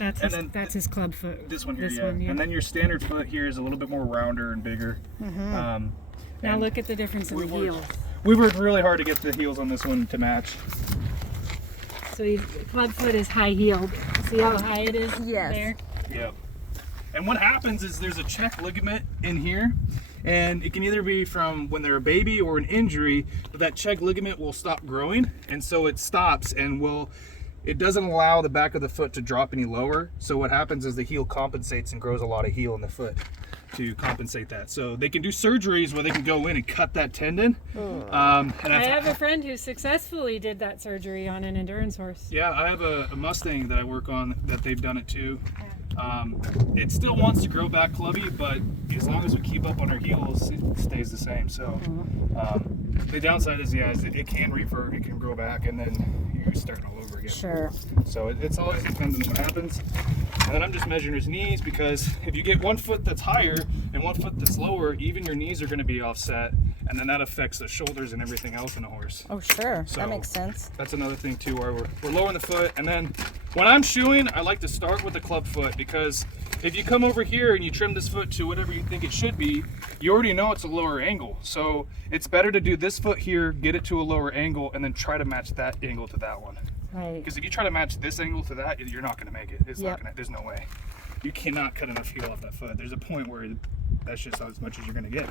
That's his club foot. This one here, This yeah. one, yeah. And then your standard foot here is a little bit more rounder and bigger. Now look at the difference in the heels. We worked really hard to get the heels on this one to match. So the club foot is high heeled. See how high it is there? Yep. And what happens is there's a check ligament in here, and it can either be from when they're a baby or an injury, but that check ligament will stop growing, and so it stops and it doesn't allow the back of the foot to drop any lower. So what happens is the heel compensates and grows a lot of heel in the foot to compensate that. So they can do surgeries where they can go in and cut that tendon. I have a friend who successfully did that surgery on an endurance horse. Yeah, I have a Mustang that I work on that they've done it too. It still wants to grow back clubby, but as long as we keep up on our heels, it stays the same. So the downside is, it can revert, it can grow back, and then you're starting all over again. Sure. So it's always dependent on what happens. And then I'm just measuring his knees, because if you get one foot that's higher and one foot that's lower, even your knees are going to be offset, and then that affects the shoulders and everything else in a horse. Oh, sure. So that makes sense. That's another thing too, where we're lowering the foot. And then when I'm shoeing, I like to start with the club foot, because if you come over here and you trim this foot to whatever you think it should be, you already know it's a lower angle. So it's better to do this foot here, get it to a lower angle, and then try to match that angle to that one. Right. Because if you try to match this angle to that, you're not going to make it. It's not gonna, there's no way. You cannot cut enough heel off that foot. There's a point where that's just as much as you're going to get.